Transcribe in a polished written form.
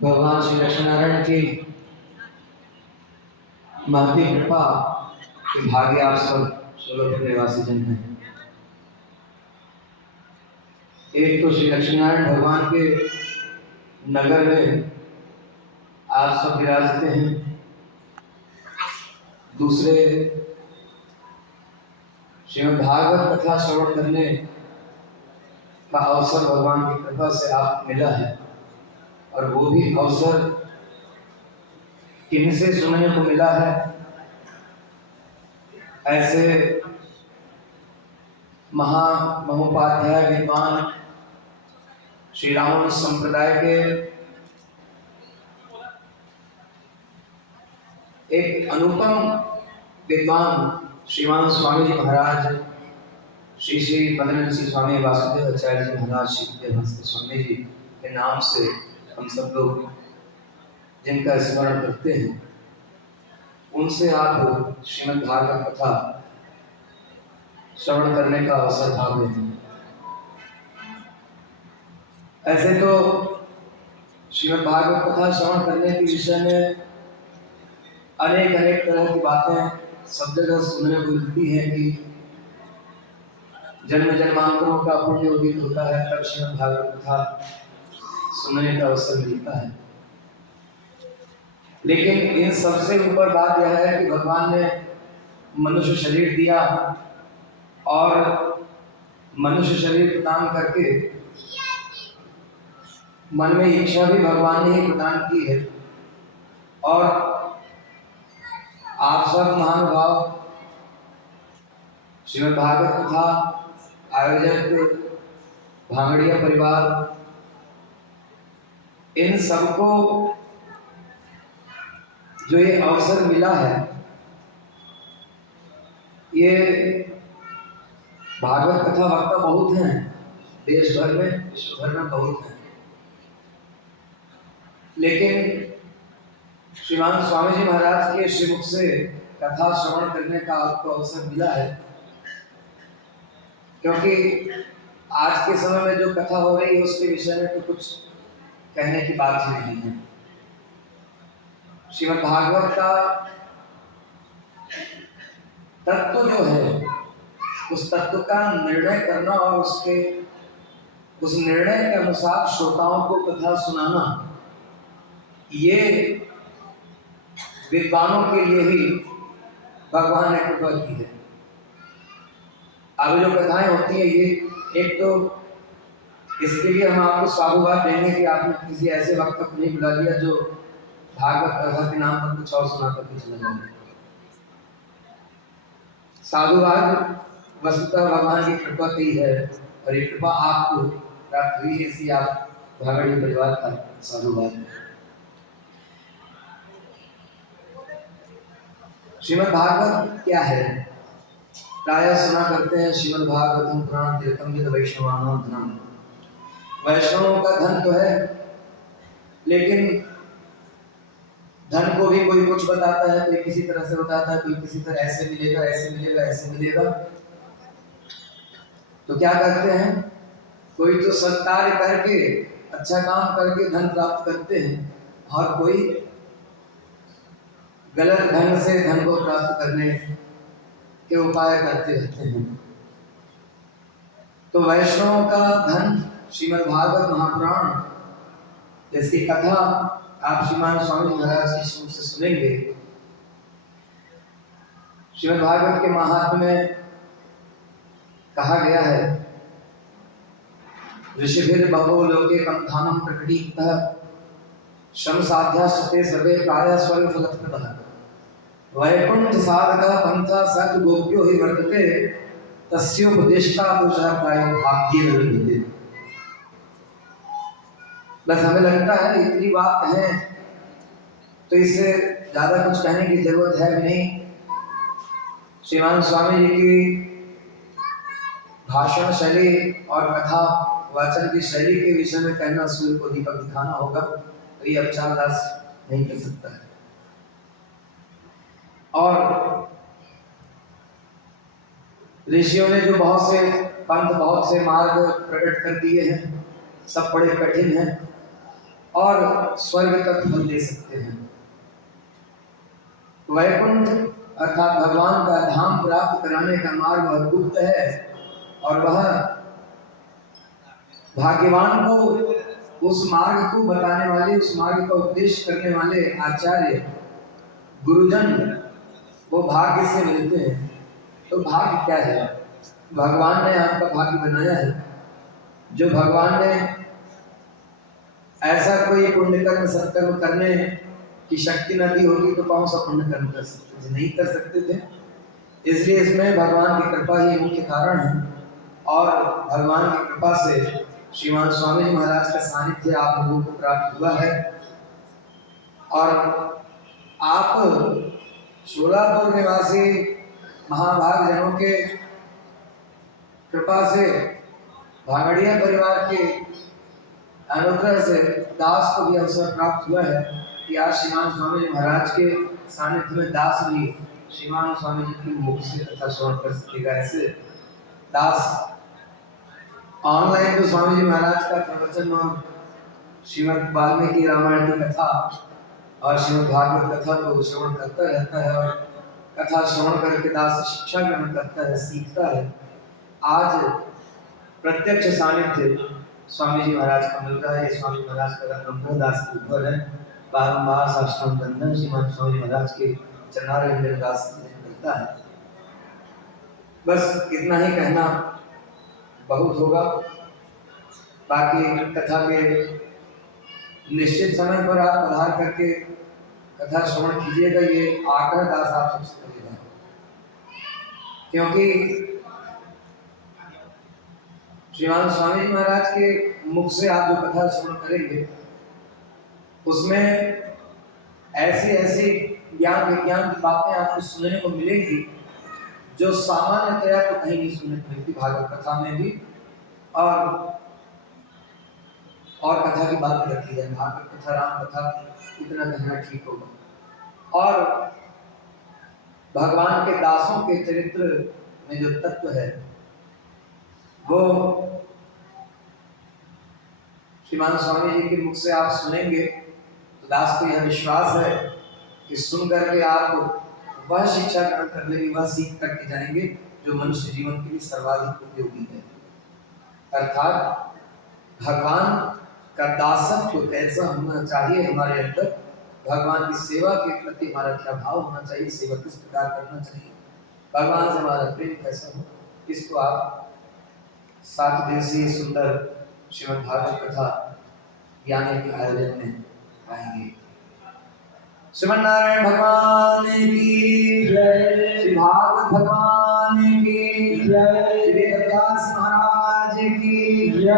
भगवान श्री लक्ष्मीनारायण की महती कृपा के भाग्य आप सब सोलपुर निवासी जन हैं। एक तो श्री लक्ष्मीनारायण भगवान के नगर में आप सब विराजते हैं, दूसरे श्रीमद् भागवत कथा श्रवण करने का अवसर भगवान की कृपा से आप मिला है, और वो भी अवसर किन से सुनने को मिला है। ऐसे महोपाध्याय विद्वान श्री रामानुज संप्रदाय के एक अनुपम विद्वान श्रीमान स्वामी जी महाराज, श्री श्री पद्मनाभ स्वामी वासुदेव आचार्य जी महाराज, श्री देवहंस स्वामी जी के नाम से हम सब लोग जिनका स्मरण करते हैं, उनसे आप श्रीमद् भागवत कथा श्रवण करने का अवसर भाग लेते हैं। ऐसे तो श्रीमद् भागवत कथा श्रवण करने के विषय में अनेक तरह की बातें सब जगह सुनने को मिलती है कि जन्म जन्मांतरों का पुण्य उदित होता है, तब श्रीमद् भागवत कथा सुनने का अवसर मिलता है। लेकिन इन सबसे ऊपर बात यह है कि भगवान ने मनुष्य शरीर दिया, और मनुष्य शरीर प्रदान करके मन में इच्छा भी भगवान ने ही प्रदान की है। और आप सब महानुभाव श्रीमद् भागवत कथा आयोजक भांगड़िया परिवार, इन सबको जो ये अवसर मिला है, ये भागवत कथा वक्ता बहुत हैं देश भर में, विश्व भर में बहुत हैं, लेकिन श्रीमान स्वामी जी महाराज के श्रीमुख से कथा श्रवण करने का आपको अवसर मिला है, क्योंकि आज के समय में जो कथा हो रही है उसके विषय में तो कुछ कहने की बात ही नहीं है। श्रीमद् भागवत का तत्व जो है, उस तत्व का निर्णय करना और उस निर्णय के अनुसार श्रोताओं को कथा सुनाना, ये विद्वानों के लिए ही भगवान ने कृपा की है। अब जो कथाएं होती है, ये एक तो इसके लिए हम आपको साधुवाद देंगे कि आपने किसी ऐसे वक्त को नहीं बुला लिया जो भागवत कथा के नाम पर कुछ और सुना करके चला जाए। साधुवाद वस्तुतः भगवान की कृपा की है, और ये कृपा आपको प्राप्त हुई, इसलिए आप भागवती परिवार का साधुवाद। श्रीमद् भागवत क्या है? प्रायः सुना करते हैं श्रीमद् भागवतम पुराण तीर्थम यद वैष्णवानां धनम। वैष्णवों का धन तो है, लेकिन धन को भी कोई कुछ बताता है, कोई किसी तरह से बताता है, कोई किसी तरह ऐसे मिलेगा, ऐसे मिलेगा, ऐसे मिलेगा। तो क्या करते हैं, कोई तो सत्कार्य करके, अच्छा काम करके धन प्राप्त करते हैं, और कोई गलत ढंग से धन को प्राप्त करने के उपाय करते रहते हैं। तो वैष्णवों का धन श्रीमद् भागवत महापुराण, जिसकी कथा आप श्रीमान स्वामी महाराज के मुख से सुनेंगे। श्रीमद् भागवत के महात्म्य में कहा गया है, ऋषिभिर बहो लोके पंथानं प्रकटीतः श्रम साध्यास्ते सर्वे प्रायः स्वर्ग फलप्रदः वैकुंठ साधकः पंथा सत् गोप्यो हि वर्तते तस्योपदेष्टा पुरुषः प्रायो भाग्येन लभते। बस हमें लगता है इतनी बात है तो इससे ज़्यादा कुछ कहने की जरूरत है भी नहीं। श्रीमान स्वामी जी की भाषण शैली और कथा वाचन की शैली के विषय में कहना सूर्य को दीपक दिखाना होगा, तो ये अब 4 दास नहीं कर सकता है। और ऋषियों ने जो बहुत से पंथ, बहुत से मार्ग प्रकट कर दिए हैं, सब बड़े कठिन हैं, और स्वर्ग तक फल दे सकते हैं। वैकुंठ अर्थात भगवान का धाम प्राप्त कराने का मार्ग वह गुप्त है, और वह भाग्यवान को उस मार्ग को बताने वाले, उस मार्ग का उपदेश करने वाले आचार्य गुरुजन वो भाग्य से मिलते हैं। तो भाग्य क्या है? भगवान ने आपका भाग्य बनाया है। जो भगवान ने ऐसा कोई पुण्य कर्म सत्कर्म करने की शक्ति न दी होगी तो कौन सा पुण्य कर्म कर सकते थे? नहीं कर सकते थे। इसलिए इसमें भगवान की कृपा ही मुख्य कारण है, और भगवान की कृपा से श्रीमान स्वामी जी महाराज का सानिध्य आप लोगों को प्राप्त हुआ है। और आप शोलापुर निवासी महाभाग जनों के कृपा से, भागड़िया परिवार के अनुग्रह से दास को भी अवसर प्राप्त हुआ है कि आज श्रीमान स्वामी जी महाराज के सानिध्य में दास भी श्रीमान स्वामी जी की मुख से कथा श्रवण कर सकेगा। ऐसे दास ऑनलाइन तो स्वामी जी महाराज का प्रवचन और श्रीमद् वाल्मीकि रामायण की कथा और श्रीमद् भागवत कथा को श्रवण करता रहता है, और कथा श्रवण करके दास शिक्षा ग्रहण करता है, सीखता है। आज प्रत्यक्ष सानिध्य स्वामी जी महाराज का मिल रहा है। स्वामी महाराज का अनुग्रह दास के ऊपर है। बारंबार साष्टांग वंदन श्रीमान स्वामी महाराज के चरणारविंद दास मिलता है। बस इतना ही कहना बहुत होगा। बाकी कथा के निश्चित समय पर आप पधार करके कथा श्रवण कीजिएगा, ये आग्रह दास आप सबसे करेगा। क्योंकि श्रीमान स्वामी जी महाराज के मुख से आप जो कथा श्रवण करेंगे उसमें ऐसी ऐसी ज्ञान विज्ञान की बातें आपको सुनने को मिलेंगी जो सामान्यतया तो कहीं नहीं सुनने को मिलती भागवत कथा में भी। और कथा की बात रखी जाए, भागवत कथा राम कथा इतना कहना ठीक होगा। और भगवान के दासों के चरित्र में जो तत्व है वो श्रीमान स्वामी जी के मुख से आप सुनेंगे तो दास को यह विश्वास है कि सुन करके आप वह शिक्षा ग्रहण कर लेंगे, वह सीख करके जाएंगे जो मनुष्य जीवन के लिए सर्वाधिक उपयोगी है। अर्थात भगवान का दासत्व कैसा होना चाहिए हमारे अंदर, भगवान की सेवा के प्रति हमारा क्या भाव होना चाहिए, सेवा किस प्रकार करना चाहिए, भगवान से हमारा प्रेम कैसा हो, इसको आप 7 दिवसीय सुंदर श्रीमद् भागवत कथा ज्ञान के आयोजन में पाएंगे। श्रीमन नारायण भगवान की जय, श्री भागवत भगवान की जय, श्री वेदव्यास महाराज की जय।